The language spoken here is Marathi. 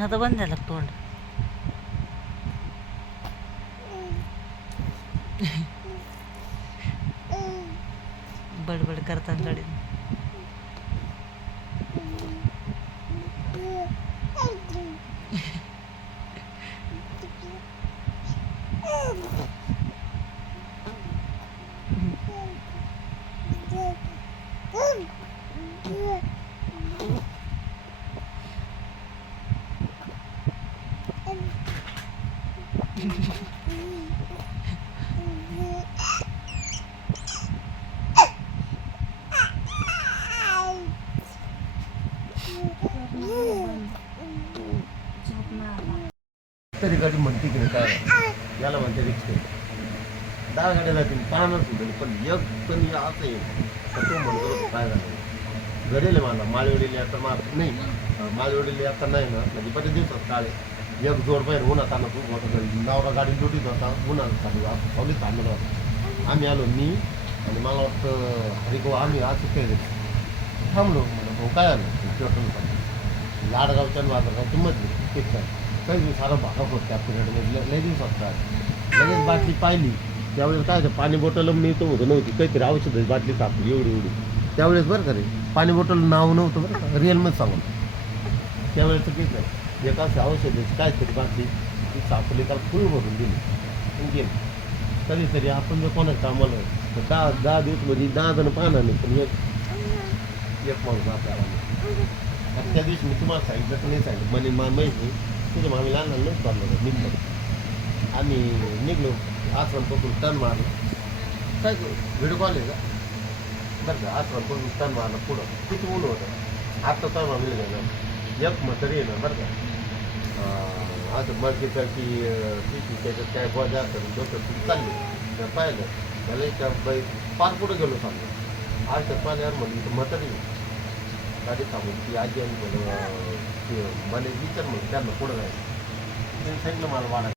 आता बंद झालं का तोंड? बडबड करताना गाडी. तरी गाडी म्हणते की नाही काय याला म्हणते रिक्षा 10 गाड्या जातील पाहणार सुद्धा पण एक पण असं येईल तर तो म्हणतो होतो काय झालं घडेल मला माळवडीले आता नाही माळवडीले आता नाही ना म्हणजे बरेच दिवसात काळे एक जोड बाहेर उन्हात आणत खूप होता नवरा गाडी लुटीत होता उन्हात चालू पावलीत थांबलो होता आम्ही आलो मी आणि मला वाटतं हरिको आम्ही आज काय थांबलो म्हणलं भाऊ काय आलं पेट्रोल लाडगावच्या बाजारगावची मधली किती काही दिवस सारा भागा होत त्या पिरियडमध्ये लय दिवसात काय लगेच बाटली पाहिली त्यावेळेस काय पाणी बॉटल मिळतो होतं नव्हती काहीतरी औषध बाटली सापली एवढी त्यावेळेस बरं का रे पाणी बॉटल नाव नव्हतं बरं का रिअलमध्ये सांगून त्यावेळेस चुकीचं आहे एका औषधाची काहीतरी बाटली ती सापली त्याला फुल भरून दिली गेली कधीतरी आपण जर कोणाचं कामाला तर 10 दिवसमध्ये 10 जण पाहणार नाही पण एक माणूस आपल्याला त्या दिवशी मी तुम्हाला सांगितलं तर नाही सांगितलं म्हणे माहिती तुझ्या मामीला आणलं नाही चाललं निघलो आम्ही निघलो आश्रम पकडून टर्न मारलं काय व्हिडिओ कॉल आहे का बरं का आश्रम पकडून टर्न मारलं पुढं किती ऊन होतं आता तर मामीला गेलं एक म्हातारी आहे ना बरं का असं मर्जीचा की तिची त्याच्यात काय बजा असेल डोक्यात चालली पाहिलं त्याला एक बाई पार पुढं गेलो चाललं आजच्या पाण्यावर म्हणून म्हातारी गाडी थांबून ती आजी आणि मला विचार म्हणून त्यांना पुढं जायचं त्यांनी सांगितलं मला वाढायला